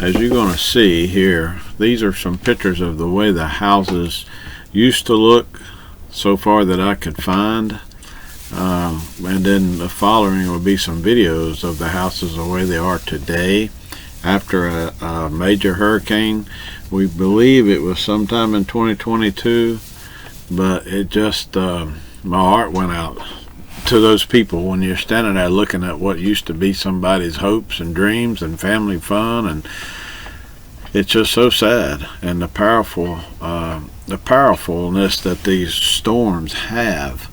As you're going to see here, these are some pictures of the way the houses used to look so far that I could find. And then the following will be some videos of the houses the way they are today after a major hurricane. We believe it was sometime in 2022, but it just, my heart went out to those people when you're standing there looking at what used to be somebody's hopes and dreams and family fun, and it's just so sad. And the powerfulness that these storms have.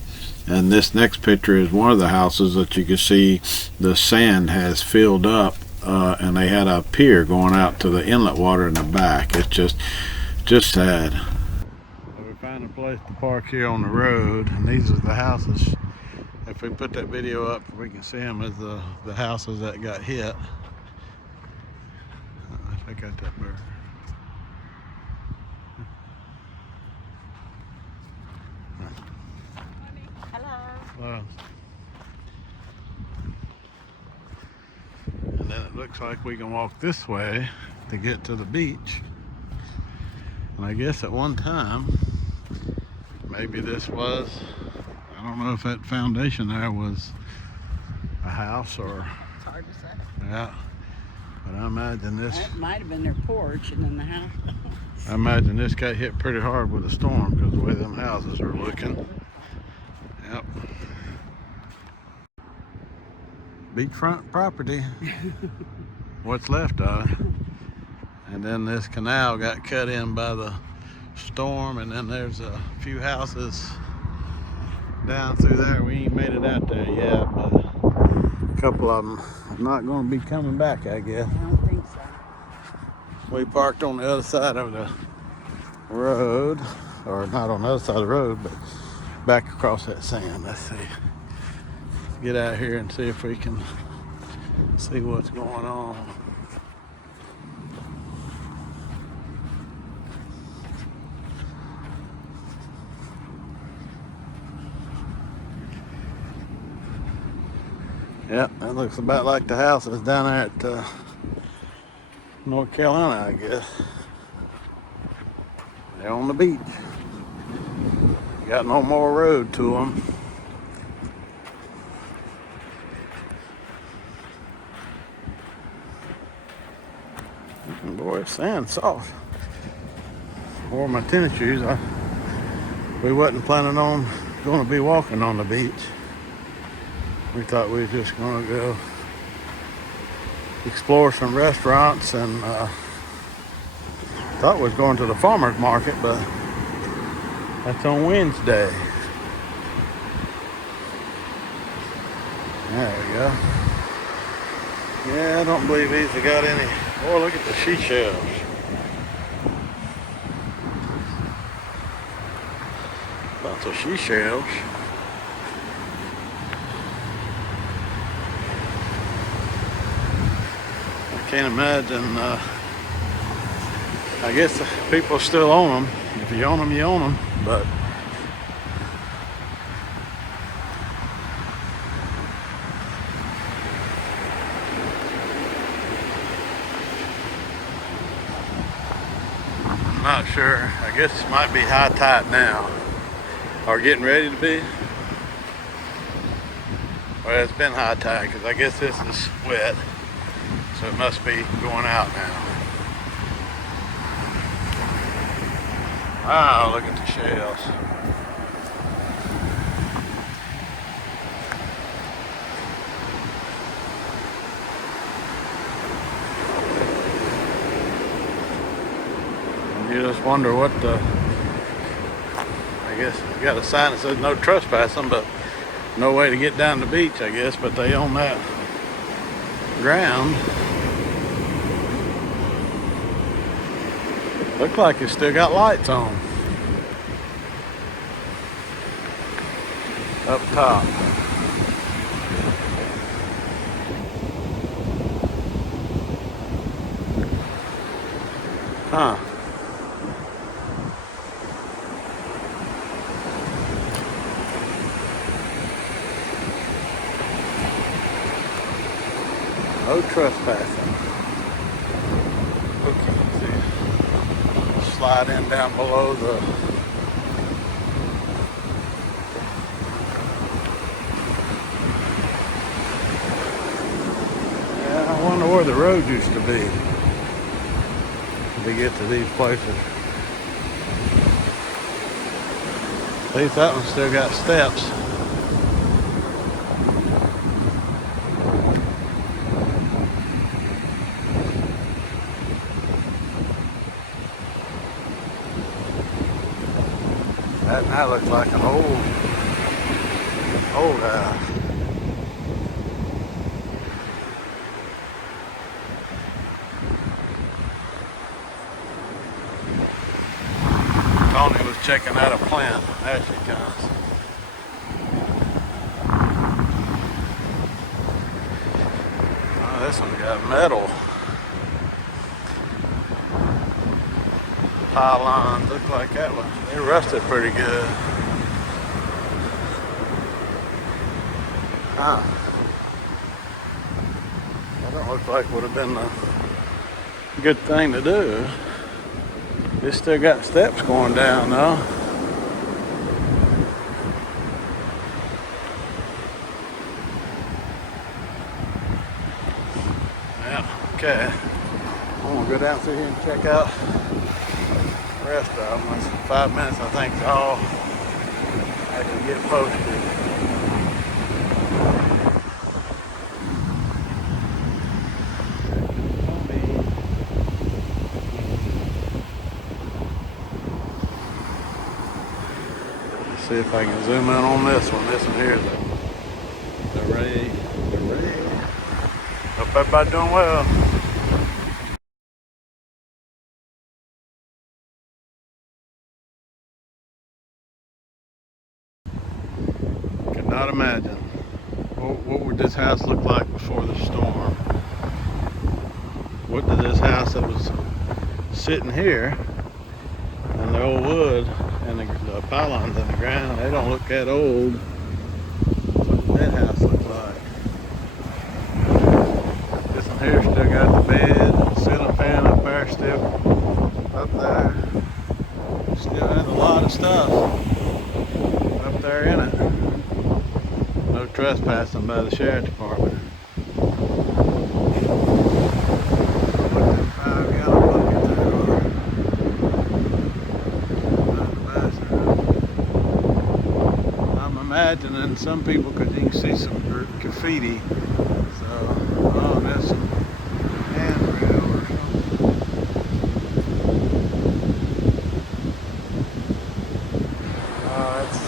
And this next picture is one of the houses that you can see the sand has filled up, and they had a pier going out to the inlet water in the back. It's just sad. We found a place to park here on the road, and these are the houses. If we put that video up, we can see them as the houses that got hit. I got that bird. Hello. And then it looks like we can walk this way to get to the beach. And I guess at one time, maybe this was, I don't know if that foundation there was a house or... It's hard to say. Yeah. But I imagine this... That might have been their porch and then the house. I imagine this got hit pretty hard with a storm because the way them houses are looking. Yep. Beachfront property. What's left of it. And then this canal got cut in by the storm, and then there's a few houses down through there. We ain't made it out there yet, but a couple of them are not going to be coming back, I guess. I don't think so. We parked on the other side of the road, or not on the other side of the road, but back across that sand. Let's see. Get out here and see if we can see what's going on. Yep, that looks about like the houses down there at North Carolina, I guess. They're on the beach. Got no more road to them. And boy, sand's soft. Wore my tennis shoes. We wasn't planning on going to be walking on the beach. We thought we were just going to go explore some restaurants, and thought we was going to the farmer's market, but that's on Wednesday. There we go. Yeah, I don't believe these have got any. Oh, look at the seashells. Lots of seashells. I can't imagine. I guess people still own them. If you own them, you own them. But I'm not sure. I guess it might be high tide now, or getting ready to be. Well, it's been high tide because I guess this is wet, so it must be going out now. Wow, look at the shells. You just wonder what the, I guess you got a sign that says no trespassing, but no way to get down the beach, I guess, but they own that ground. Look like it's still got lights on up top. Huh. No trespassing. Okay, see, slide in down below the. Yeah, I wonder where the road used to be to get to these places. At least that one still got steps. That now looks like an old house. Tony was checking out a plant. There she comes. Oh, this one got metal pylons. Look like that one. They rusted pretty good. Huh. That don't look like would have been a good thing to do. It's still got steps going down though. Yeah, okay. I'm gonna go down through here and check out the rest of them. That's 5 minutes, I think, is all I can get posted. See if I can zoom in on this one. This one here, the Ray. Hope everybody doing well. Could not imagine. What would this house look like before the storm? What did this house that was sitting here, and the old wood and the pylons in the ground, they don't look that old. What did that house look like? This one here still got the bed, ceiling fan up there, still up there. Still has a lot of stuff up there in it. No trespassing by the sheriff department. Imagining some people, because you can see some graffiti. So, oh, that's some handrail or something. Oh, that's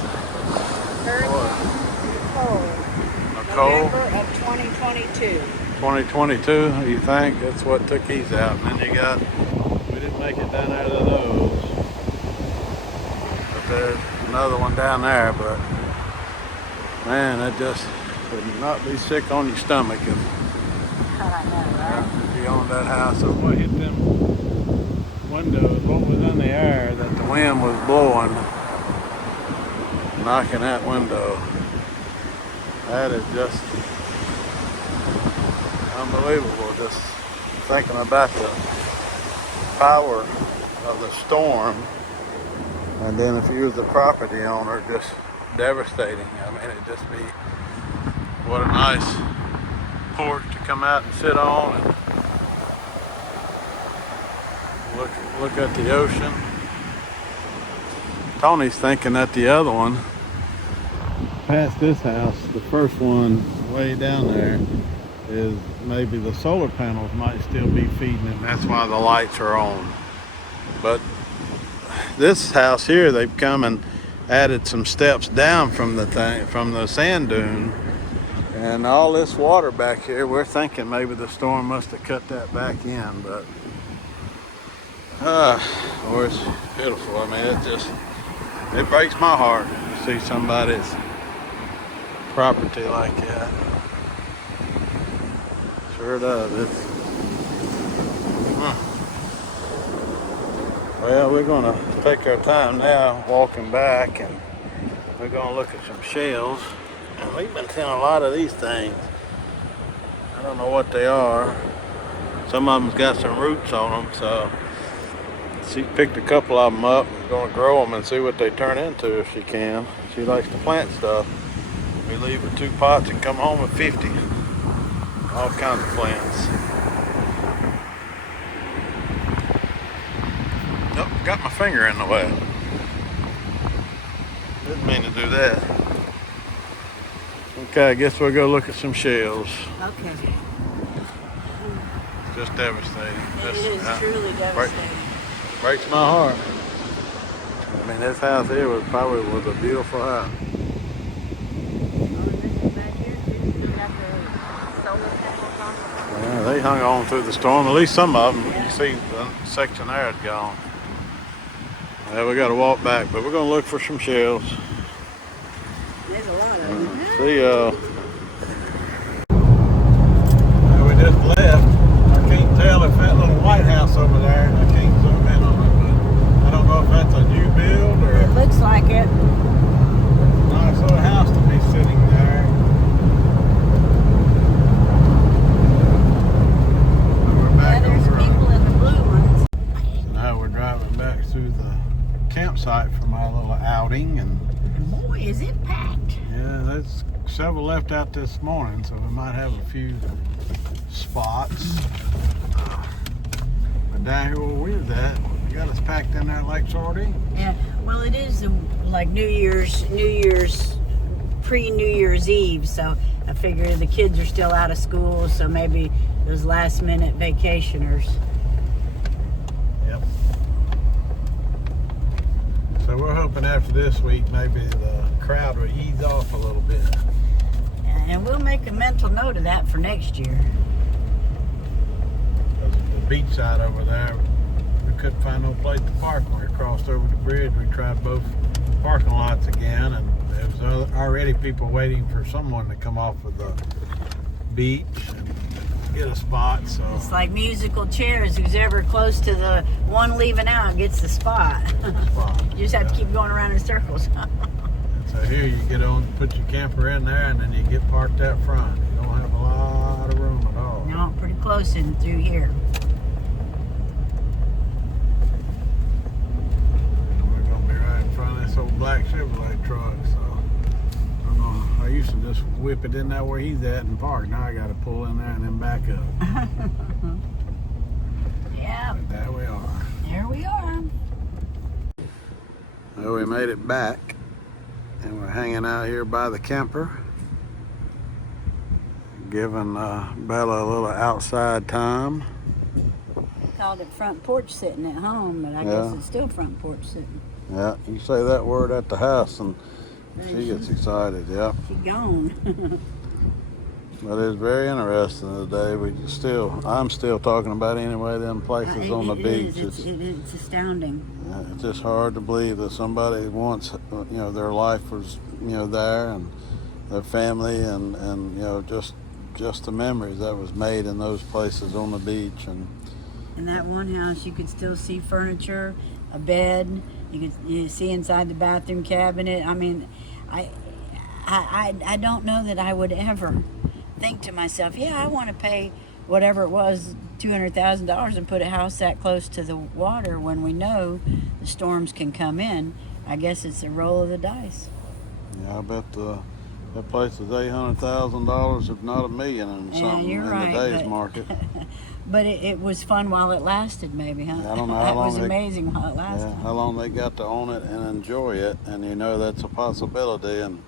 Nicole. November of 2022. 2022, you think? That's what took these out. And then you got, we didn't make it down there to those. But there's another one down there, but man, that just would not be sick on your stomach if you owned that house. So what hit them windows? What was in the air that the wind was blowing, knocking that window? That is just unbelievable. Just thinking about the power of the storm, and then if you was the property owner, just devastating. I mean, it'd just be, what a nice porch to come out and sit on and look at the ocean. Tony's thinking that the other one past this house, the first one way down there, is maybe the solar panels might still be feeding it, and that's why the lights are on. But this house here, they've come and added some steps down from the sand dune, and all this water back here, we're thinking maybe the storm must have cut that back in, but oh, it's beautiful. I mean, it breaks my heart to see somebody's property like that. Sure does. Well, we're gonna take our time now walking back, and we're gonna look at some shells. And we've been seeing a lot of these things. I don't know what they are. Some of them's got some roots on them, so she picked a couple of them up and gonna grow them and see what they turn into if she can. She likes to plant stuff. We leave with 2 pots and come home with 50. All kinds of plants. Nope, got my finger in the way. Didn't mean to do that. Okay, I guess we'll go look at some shells. Okay. Just devastating. It is truly devastating. Breaks my heart. I mean, this house here was probably a beautiful house. Yeah, they hung on through the storm. At least some of them. You see the section there had gone. Yeah, we got to walk back, but we're going to look for some shells. There's a lot of them. See we just left. I can't tell if that little White House over there, I can't zoom in on it, but I don't know if that's a new build or It looks like it. a nice little house to be sitting there. We're back Yeah, there's on the road. people in the blue ones. So now we're driving back through the campsite from our little outing, and Boy, is it packed. yeah, there's several left out this morning, so we might have a few spots. But down here where we was at, you got us packed in there like sardines. Yeah, well, it is like New Year's, pre-New Year's Eve, so I figure the kids are still out of school, so maybe those last-minute vacationers. Yep. So we're hoping after this week maybe the crowd will ease off a little bit. And we'll make a mental note of that for next year. Because the beach side over there, we couldn't find no place to park. When we crossed over the bridge, we tried both parking lots again, and there was already people waiting for someone to come off of the beach and get a spot. So It's like musical chairs. Who's ever close to the one leaving out gets the spot. You just have to keep going around in circles. So here you get on, put your camper in there, and then you get parked out front. You don't have a lot of room at all. No, pretty close in through here. And we're gonna be right in front of this old black Chevrolet truck. So I used to just whip it in there where he's at and park. Now I got to pull in there and then back up. Yeah, But there we are. there we are. Well, we made it back, and we're hanging out here by the camper, giving Bella a little outside time. Called it front porch sitting at home, but I guess it's still front porch sitting. Yeah, you say that word at the house, and she gets excited. Yeah, She gone. but it's very interesting today. I'm still talking about anyway them places on the beach. It's astounding. It's just hard to believe that somebody once, their life was, there, and their family, and just the memories that was made in those places on the beach. And In that one house, you could still see furniture, a bed. You could see inside the bathroom cabinet. I mean, I don't know that I would ever think to myself, yeah, I want to pay whatever it was, $200,000, and put a house that close to the water when we know the storms can come in. I guess it's a roll of the dice. yeah, I bet that place is $800,000, if not $1 million, and something you're in right, today's but- market. But it was fun while it lasted, maybe, huh? Yeah, I don't know how That long was they- amazing while it lasted. Yeah, how long they got to own it and enjoy it, and that's a possibility, and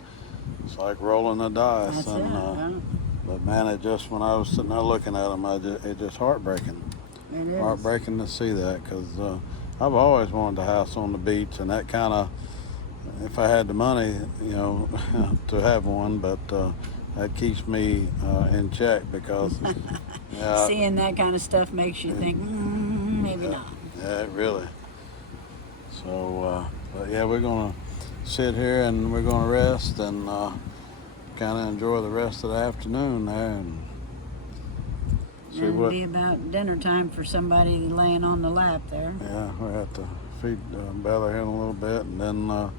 it's like rolling the dice. That's and it. Huh? But man, when I was sitting there looking at them, it's just heartbreaking. It is. Heartbreaking to see that, because I've always wanted a house on the beach, and that kind of, if I had the money, to have one, but that keeps me in check, because Seeing that kind of stuff makes you think, maybe not. Yeah, it really. So, but yeah, we're gonna sit here and we're gonna rest and kind of enjoy the rest of the afternoon there, and see It'll what. be about dinner time for somebody laying on the lap there. Yeah, we have to feed Bella here in a little bit, and then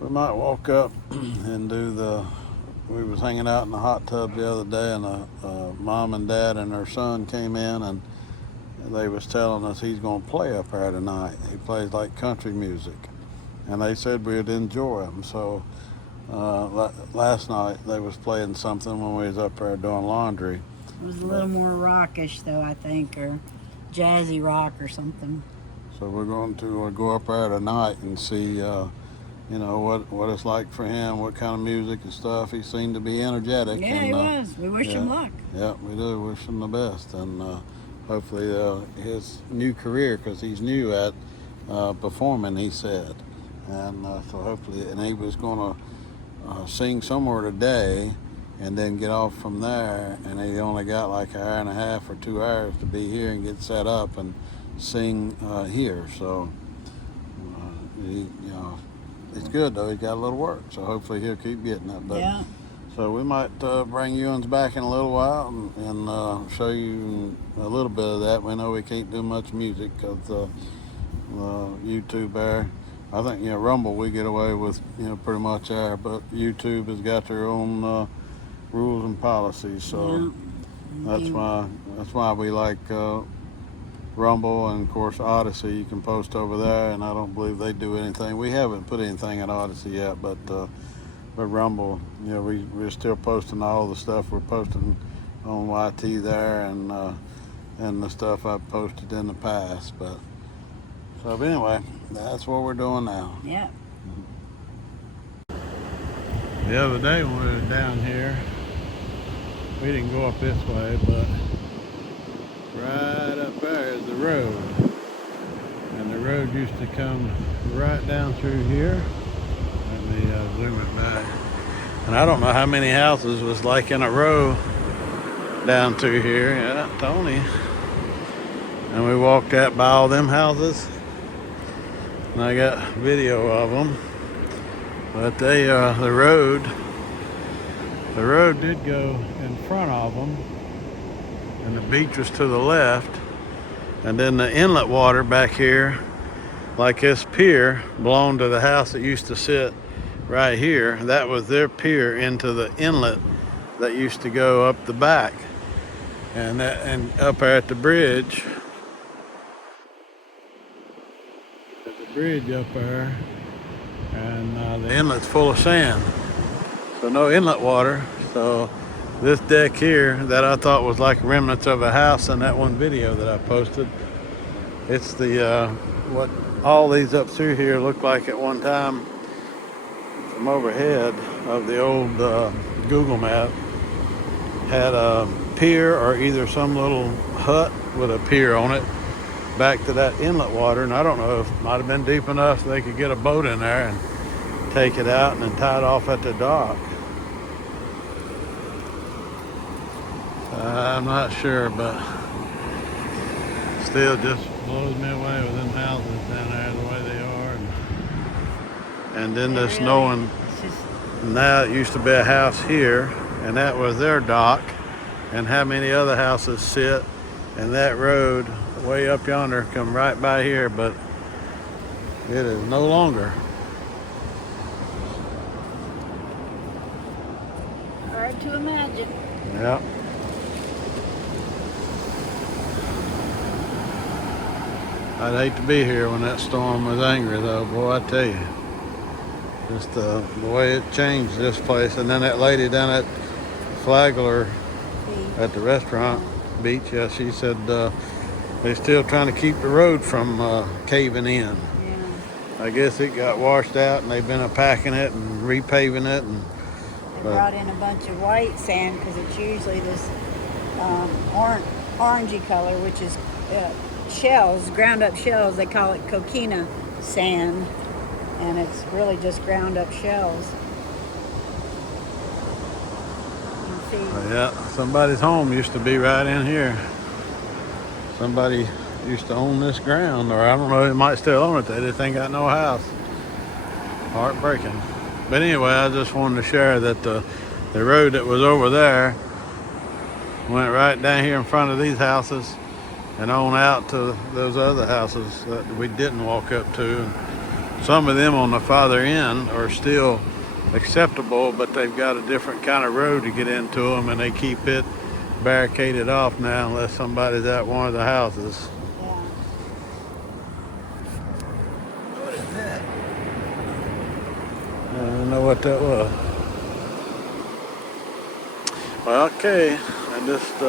we might walk up and do the we was hanging out in the hot tub the other day, and mom and dad and their son came in, and they was telling us he's going to play up there tonight. He plays like country music, and they said we'd enjoy him. So last night they was playing something when we was up there doing laundry. It was a little more rockish, though, I think, or jazzy rock or something. So we're going to go up there tonight and see, you know, what it's like for him, what kind of music and stuff. He seemed to be energetic. Yeah, and, he was. We wish him luck. Yeah, we do wish him the best, and hopefully his new career, because he's new at performing, he said, and so hopefully, and he was going to sing somewhere today, and then get off from there, and he only got like an hour and a half or 2 hours to be here and get set up and sing here. So you know, it's good though. He's got a little work, so hopefully he'll keep getting it. But Yeah. so we might bring Ewans back in a little while and show you a little bit of that. We know we can't do much music because YouTube there. I think, you know, Rumble we get away with, you know, pretty much there, but YouTube has got their own rules and policies. So that's why we like Rumble, and of course Odyssey. You can post over there, and I don't believe they do anything. We haven't put anything in Odyssey yet, but Rumble, you know, we're still posting all the stuff we're posting on YT there, and the stuff I've posted in the past. But so anyway, that's what we're doing now. Yeah. The other day when we were down here, we didn't go up this way, but right up there is the road. And the road used to come right down through here. Let me zoom it back. And I don't know how many houses was like in a row down through here. Yeah, Tony. And we walked out by all them houses. And I got video of them. But they, the road did go in front of them. And the beach was to the left. And then the inlet water back here, like this pier, belonged to the house that used to sit right here. That was their pier into the inlet that used to go up the back. And up there at the bridge, up there, and the inlet's full of sand. So no inlet water. So this deck here that I thought was like remnants of a house in that one video that I posted, it's the what all these up through here looked like at one time from overhead of the old Google map. Had a pier or either some little hut with a pier on it back to that inlet water, and I don't know if it might have been deep enough so they could get a boat in there and take it out and then tie it off at the dock. I'm not sure, but still just blows me away with them houses down there the way they are. And then this Really? knowing now it used to be a house here, and that was their dock, and how many other houses sit, and that road way up yonder come right by here, but it is no longer. Hard to imagine. Yeah. I'd hate to be here when that storm was angry, though, boy, I tell you. Just the way it changed this place. And then that lady down at Flagler at the restaurant beach, yeah, she said they're still trying to keep the road from caving in. Yeah. I guess it got washed out, and they've been packing it and repaving it. And They brought in a bunch of white sand because it's usually this orangey color, which is shells, ground up shells. They call it coquina sand, and it's really just ground up shells. You can see. yeah, somebody's home used to be right in here. Somebody used to own this ground, or I don't know, they might still own it. They just ain't got no house. Heartbreaking. But anyway, I just wanted to share that the road that was over there went right down here in front of these houses and on out to those other houses that we didn't walk up to. And some of them on the farther end are still acceptable, but they've got a different kind of road to get into them, and they keep it barricaded off now unless somebody's at one of the houses. Yeah. What is that? I don't know what that was. Well, okay, I just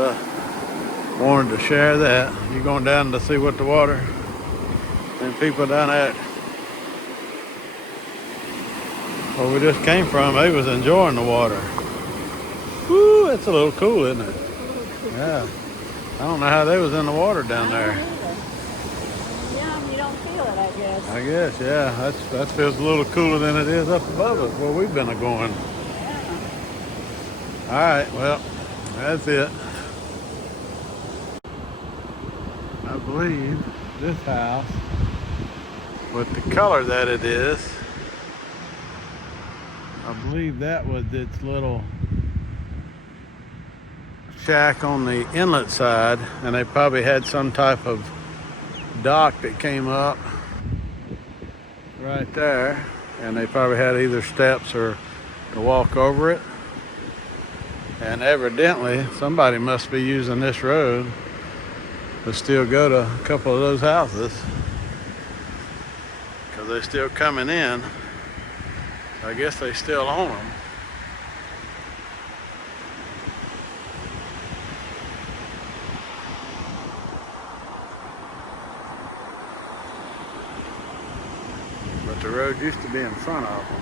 wanted to share that. You going down to see what the water and people down there where we just came from, they was enjoying the water. Woo, it's a little cool, isn't it? Yeah. I don't know how they was in the water down there. Yeah, you don't feel it, I guess. I guess, yeah. That feels a little cooler than it is up above us where we've been going. Yeah. All right, well, that's it. I believe this house, with the color that it is, I believe that was its little shack on the inlet side, and they probably had some type of dock that came up right there, and they probably had either steps or to walk over it. And evidently somebody must be using this road to still go to a couple of those houses, because they're still coming in. I guess they still own them. But the road used to be in front of them.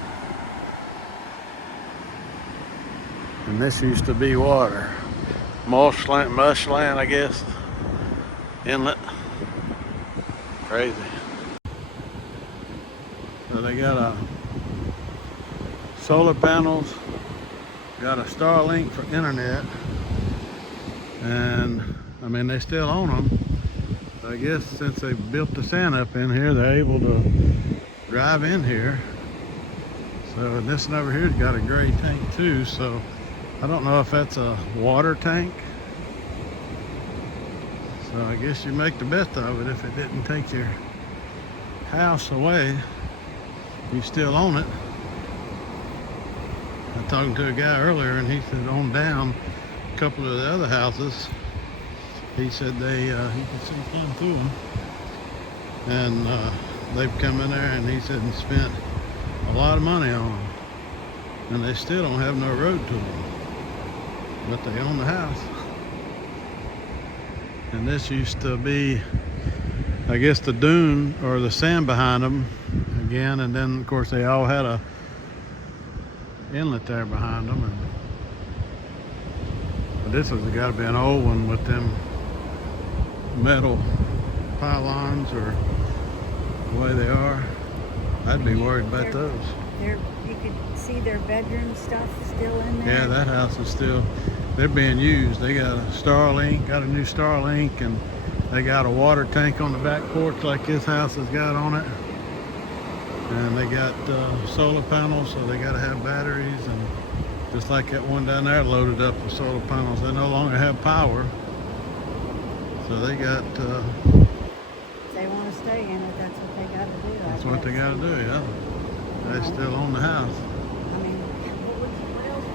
And this used to be water. Marshland, I guess. Inlet. Crazy. So they got a solar panels, got a Starlink for internet, and I mean they still own them. I guess since they built the sand up in here, they're able to drive in here. So this one over here's got a gray tank too, so I don't know if that's a water tank. So I guess you make the best of it. If it didn't take your house away, you still own it. I was talking to a guy earlier, and he said on down a couple of the other houses, he said he could see come through them, and they've come in there, and he said and spent a lot of money on them, and they still don't have no road to them, but they own the house. And this used to be, I guess, the dune or the sand behind them again, and then of course they all had a inlet there behind them. But this has got to be an old one with them metal pylons or the way they are. I'd be worried about those. You could see their bedroom stuff still in there. Yeah, that house is still, they're being used. They got a Starlink, got a new Starlink, and they got a water tank on the back porch like this house has got on it. And they got solar panels, so they got to have batteries, and just like that one down there loaded up with solar panels. They no longer have power, so they got If they want to stay in it, that's what they got to do. that's what they got to do. Yeah, they still own the house. I mean, what else?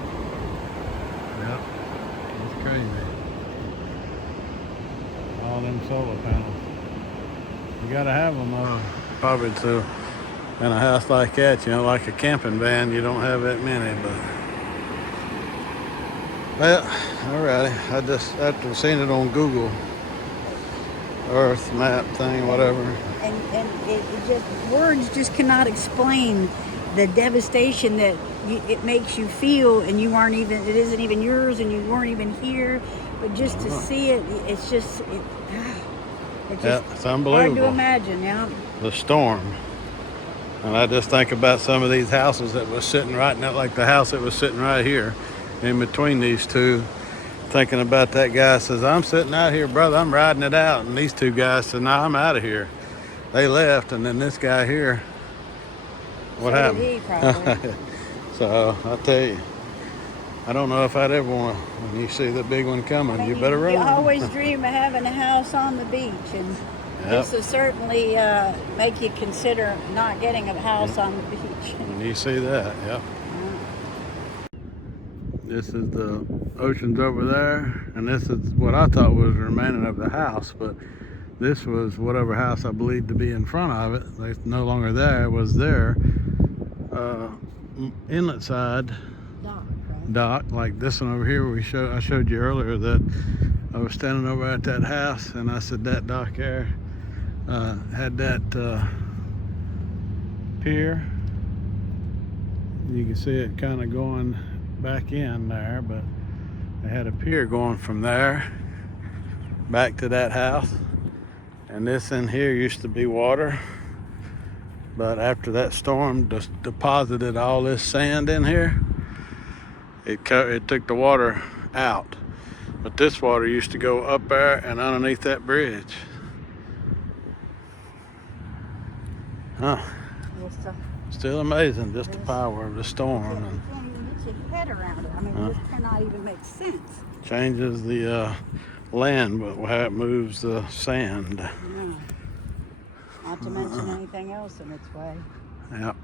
Yep, it's crazy. All them solar panels. You got to have them probably to. In a house like that, you know, like a camping van, you don't have that many, but. Well, alrighty. I just, after seeing it on Google Earth map thing, whatever. And it just, words just cannot explain the devastation that it makes you feel, and you aren't even, it isn't even yours, and you weren't even here, but just to see it, it's just, it's just it's unbelievable. hard to imagine, yeah. The storm. And I just think about some of these houses that was sitting right now, like the house that was sitting right here in between these two, thinking about that guy says, I'm sitting out here, brother, I'm riding it out. And these two guys said, no, I'm out of here. They left, and then this guy here, what So happened? did he, probably. So I tell you, I don't know if I'd ever want to, when you see the big one coming, I mean, you better run. You always dream of having a house on the beach, and this will certainly make you consider not getting a house on the beach. When you see that, yep. This is the ocean's over there, and this is what I thought was remaining of the house, but this was whatever house I believed to be in front of it. It's no longer there. It was there. Inlet side dock, like this one over here. I showed you earlier that I was standing over at that house, and I said that dock there had that pier. You can see it kind of going back in there, but they had a pier going from there back to that house. And this in here used to be water, but after that storm just deposited all this sand in here, it took the water out. But this water used to go up there and underneath that bridge. Huh. Still amazing, just the power of the storm. You can't even get your head around it. I mean, this cannot even make sense. Changes the land, but how it moves the sand. No. Not to mention anything else in its way. Yep.